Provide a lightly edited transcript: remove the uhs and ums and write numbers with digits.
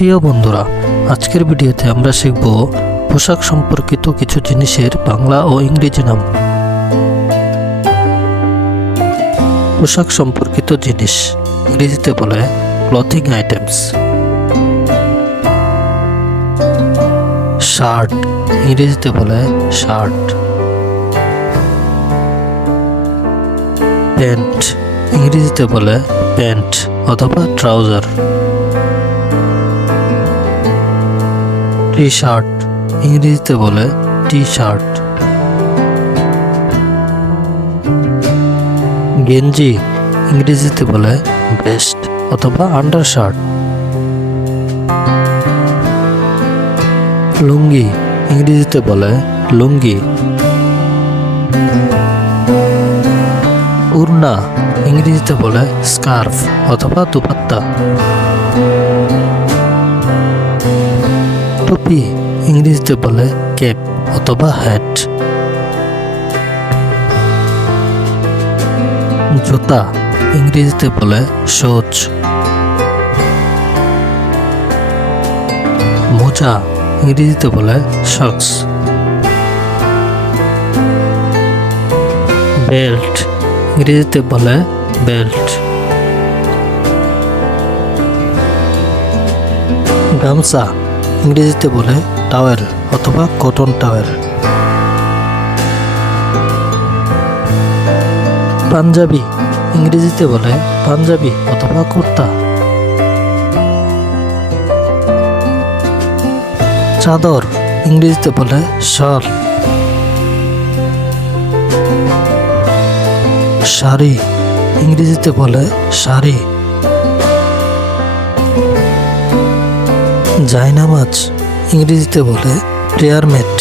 প্রিয় বন্ধুরা, আজকের ভিডিওতে আমরা শিখব পোশাক সম্পর্কিত কিছু জিনিসের বাংলা ও ইংরেজি নাম। পোশাক সম্পর্কিত জিনিস ইংরেজিতে বলে ক্লথিং আইটেমস। শার্ট ইংরেজিতে বলে শার্ট। প্যান্ট ইংরেজিতে বলে প্যান্ট অথবা ট্রাউজার। টি শার্ট ইংরেজিতে বলে টি শার্ট। গেঞ্জি ইংরেজিতে বলে ভেস্ট অথবা আন্ডার শার্ট। লুঙ্গি ইংরেজিতে বলে লুঙ্গি। ওড়না ইংরেজিতে বলে স্কার্ফ অথবা দুপাট্টা। টুপি ইংরেজিতে বলে ক্যাপ অথবা হ্যাট। জুতা ইংরেজিতে বলে শুজ। মোজা ইংরেজিতে বলে সক্স। বেল্ট ইংরেজিতে বলে বেল্ট। গামছা ইংরেজিতে বলে টাওয়েল অথবা কটন টাওয়েল। পাঞ্জাবি ইংরেজিতে বলে পাঞ্জাবি অথবা কুর্তা। চাদর ইংরেজিতে বলে শাল। শাড়ি ইংরেজিতে বলে শাড়ি। জায়নামাজ ইংরেজিতে বলে প্রেয়ার ম্যাট।